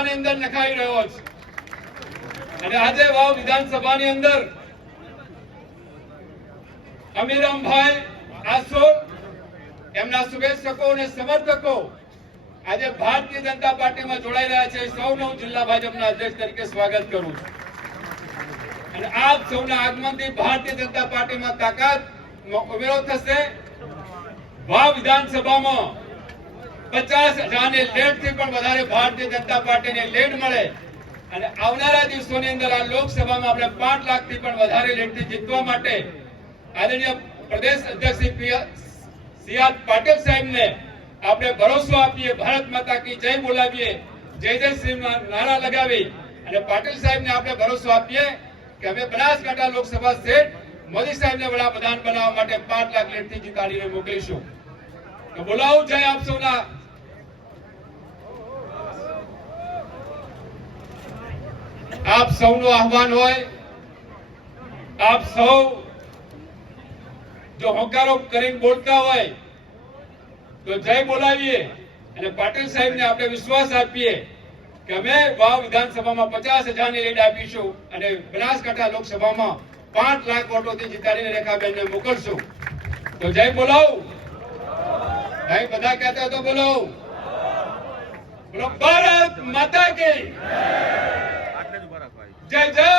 વિધાનસભાની અંદર નખાઈ રહ્યો છે અને આજે વાવ વિધાનસભાની અંદર અમીરામભાઈ આસોર એમના શુભેચ્છકો અને સમર્થકો આજે ભારતીય જનતા પાર્ટીમાં જોડાઈ રહ્યા છે. સૌનું હું જિલ્લા ભાજપના અધ્યક્ષ તરીકે સ્વાગત કરું છું અને આપ સૌના આગમનથી ભારતીય જનતા પાર્ટીમાં તાકાત ઉમેરો થશે. વાવ વિધાનસભામાં 50,000ની લીડથી પણ વધારે ભારતીય જનતા પાર્ટીને લીડ મળે અને આવનારા દિવસોની અંદર આ લોકસભામાં આપણે 5 લાખથી પણ વધારે લીડથી જીતવા માટે આદરણીય પ્રદેશ અધ્યક્ષ સી આર પાટીલ સાહેબને આપણે ભરોસો આપીએ, ભારત માતા કી જય બોલાવીએ, જય જય શ્રી નારા લગાવી અને પાટીલ સાહેબને આપણે ભરોસો આપીએ કે અમે બનાસકાંઠા લોકસભા સીટ મોદી સાહેબને વડાપ્રધાન બનાવવા માટે 5 લાખ લીડથી જીતાડીને મોકલીશું. તો બોલાવું જય આપ સૌના. આપ સૌનું આહવાન હોય, આપ સૌ જો હોકારો કરીને બોલતા હોય તો જય બોલાવીએ અને પાટીલ સાહેબને આપણે વિશ્વાસ આપીએ કે અમે વાવ વિધાનસભામાં 50,000ની લીડ આપીશું અને બનાસકાંઠા લોકસભામાં 5 લાખ વોટોથી જીતાડીને રેખાબેનને મોકલશું. તો જય બોલાવો ભાઈ, બધા કહેતા તો બોલો બોલો ભારત માતા કી જય જય